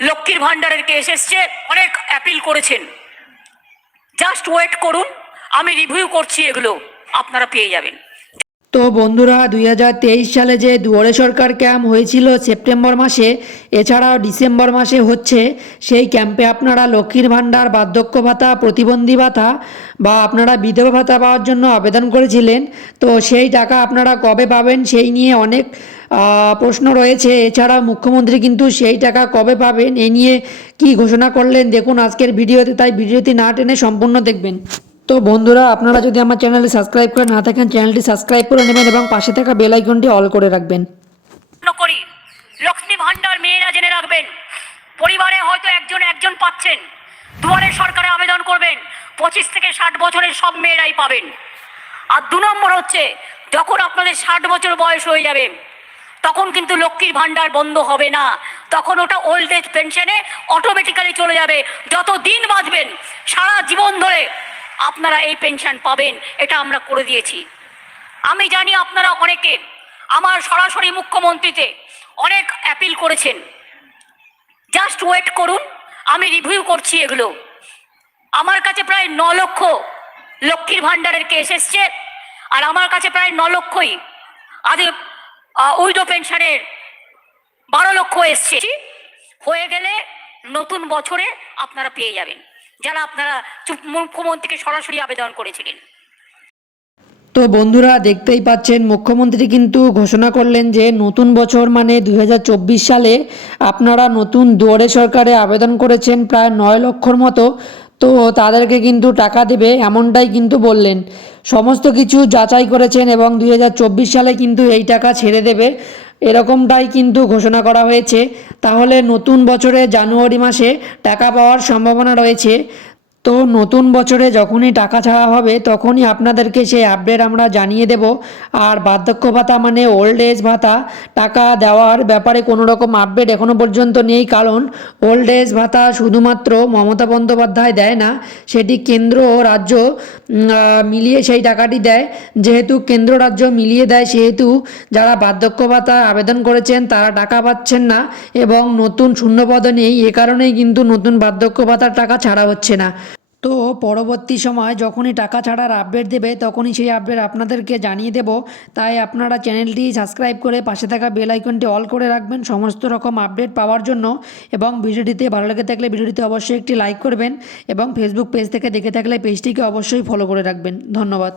লক্ষ্মীর ভান্ডারের কেস এসছে, অনেক অ্যাপিল করেছেন। জাস্ট ওয়েট করুন, আমি রিভিউ করছি, এগুলো আপনারা পেয়ে যাবেন। তো বন্ধুরা, 2023 সালে যে দুয়ারে সরকার ক্যাম্প হয়েছিল সেপ্টেম্বর মাসে, এছাড়াও ডিসেম্বর মাসে হচ্ছে, সেই ক্যাম্পে আপনারা লক্ষ্মীর ভাণ্ডার, বার্ধক্য ভাতা, প্রতিবন্ধী ভাতা বা আপনারা বিধবা ভাতা পাওয়ার জন্য আবেদন করেছিলেন। তো সেই টাকা আপনারা কবে পাবেন সেই নিয়ে অনেক প্রশ্ন রয়েছে। এছাড়া মুখ্যমন্ত্রী কিন্তু সেই টাকা কবে পাবেন এ নিয়ে কি ঘোষণা করলেন দেখুন আজকের ভিডিওতে, তাই ভিডিওটি না টেনে সম্পূর্ণ দেখবেন। তো বন্ধুরা, আপনারা যদি আমার চ্যানেলটি সাবস্ক্রাইব করে না থাকেন, চ্যানেলটি সাবস্ক্রাইব করে নেবেন এবং পাশে থাকা বেল আইকনটি অল করে রাখবেন। করি লক্ষ্মী ভান্ডার মেয়েরা জেনে রাখবেন, পরিবারে হয়তো একজন পাচ্ছেন, দুয়ারে সরকারে আবেদন করবেন, 25 থেকে 60 বছরের সব মেয়েরাই পাবেন। আর 2 নম্বর হচ্ছে, যখন আপনাদের 60 বছর বয়স হয়ে যাবে তখন কিন্তু লক্ষ্মীর ভান্ডার বন্ধ হবে না, তখন ওটা ওল্ড এজ পেনশনে অটোমেটিক্যালি চলে যাবে। যত দিন বাঁচবেন সারা জীবন ধরে আপনারা এই পেনশন পাবেন, এটা আমরা করে দিয়েছি। আমি জানি আপনারা অনেকে আমার সরাসরি মুখ্যমন্ত্রীতে অনেক অ্যাপিল করেছেন। জাস্ট ওয়েট করুন, আমি রিভিউ করছি এগুলো। আমার কাছে প্রায় 9 লক্ষ লক্ষ্মীর ভান্ডারের কেস এসছে, আর আমার কাছে প্রায় 9 লক্ষই আগে উইডো পেনশনের 12 লক্ষ এসছে। হয়ে গেলে নতুন বছরে আপনারা পেয়ে যাবেন, যারা আপনারা মুখ্যমন্ত্রীকে সরাসরি আবেদন করেছিলেন। তো বন্ধুরা, দেখতেই পাচ্ছেন মুখ্যমন্ত্রী কিন্তু ঘোষণা করলেন যে নতুন বছর মানে 2024 সালে আপনারা নতুন দুয়ারে সরকারে আবেদন করেছেন প্রায় 9 লক্ষর মতো, তো তাদেরকে কিন্তু টাকা দেবে এমনটাই কিন্তু বললেন। সমস্ত কিছু যাচাই করেছেন এবং 2024 সালে কিন্তু এই টাকা ছেড়ে দেবে, এরকমটাই কিন্তু ঘোষণা করা হয়েছে। তাহলে নতুন বছরে জানুয়ারি মাসে টাকা পাওয়ার সম্ভাবনা রয়েছে। তো নতুন বছরে যখনই টাকা ছাড়া হবে তখনই আপনাদেরকে সেই আপডেট আমরা জানিয়ে দেব। আর বার্ধক্য ভাতা মানে ওল্ড এজ ভাতা টাকা দেওয়ার ব্যাপারে কোনো রকম আপডেট এখনও পর্যন্ত নেই, কারণ ওল্ড এজ ভাতা শুধুমাত্র মমতা বন্দ্যোপাধ্যায় দেয় না, সেটি কেন্দ্র ও রাজ্য মিলিয়ে সেই টাকাটি দেয়। যেহেতু কেন্দ্র রাজ্য মিলিয়ে দেয় সেহেতু যারা বার্ধক্য ভাতা আবেদন করেছেন তারা টাকা পাচ্ছেন না এবং নতুন শূন্যপদও নেই, এ কারণেই কিন্তু নতুন বার্ধক্য ভাতার টাকা ছাড়া হচ্ছে না। তো পরবর্তী সময় যখনই টাকা ছাড়ার আপডেট দেবে তখনই সেই আপডেট আপনাদেরকে জানিয়ে দেব। তাই আপনারা চ্যানেলটি সাবস্ক্রাইব করে পাশে থাকা বেল আইকনটি অল করে রাখবেন সমস্ত রকম আপডেট পাওয়ার জন্য। এবং ভিডিওটিতে ভালো লেগে থাকলে ভিডিওটিতে অবশ্যই একটি লাইক করবেন এবং ফেসবুক পেজ থেকে দেখে থাকলে পেজটিকে অবশ্যই ফলো করে রাখবেন। ধন্যবাদ।